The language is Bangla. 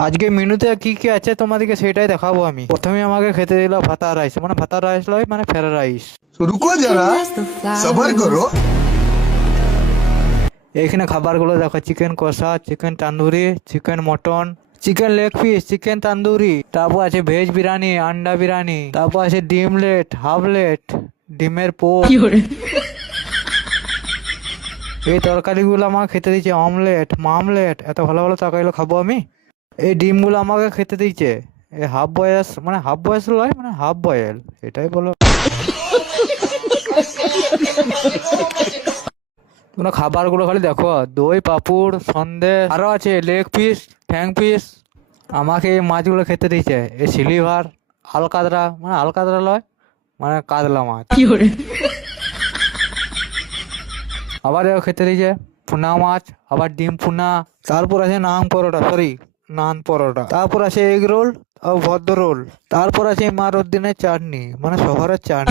আজকে মেনুতে কি কি আছে তোমাদেরকে সেটাই দেখাবো। আমি প্রথমে আমাকে খেতে দিল ভাতা রাইস, মানে ভাতা রাইস লয়, মানে ফ্রাইড রাইস। रुको जरा सबर करो। এখানে খাবারগুলো দেখো, চিকেন কষা, chicken tandoori, chicken mutton, chicken leg piece, chicken tandoori, তারপর আছে ভেজ বিরিয়ানি, আন্ডা বিরিয়ানি, তারপর আছে ডিমলেট, হাফলেট, ডিমের পোচ। এই তরকারিগুলো আমাকে খেতে দিচ্ছে, অমলেট, মামলেট, এত ভালো ভালো তরকারিগুলো খাবো আমি। এই ডিমগুলো আমাকে খেতে দিচ্ছে, এই হাফ বয়েস, মানে হাফ বয়েস লয়, মানে হাফ বয়েল, এটাই বলো। তোমরা খাবারগুলো খালি দেখো, দই পাঁপড় সন্দেশ, আরো আছে লেগ পিস, ঠ্যাং পিস। আমাকে এই মাছগুলো খেতে দিয়েছে, এই সিলিভার, আলকাতরা, মানে আলকাতরা লয়, মানে কাতলা মাছ। আবার এও খেতে দিয়েছে পুনা মাছ, আবার ডিম পুনা। তারপর আছে নান পরোটা, সরি নান পরোটা। তারপর আছে এগ রোল ও ভদ্র রোল। তারপর আছে মারুদ্দিনের চাটনি, মানে শহরের চাটনি।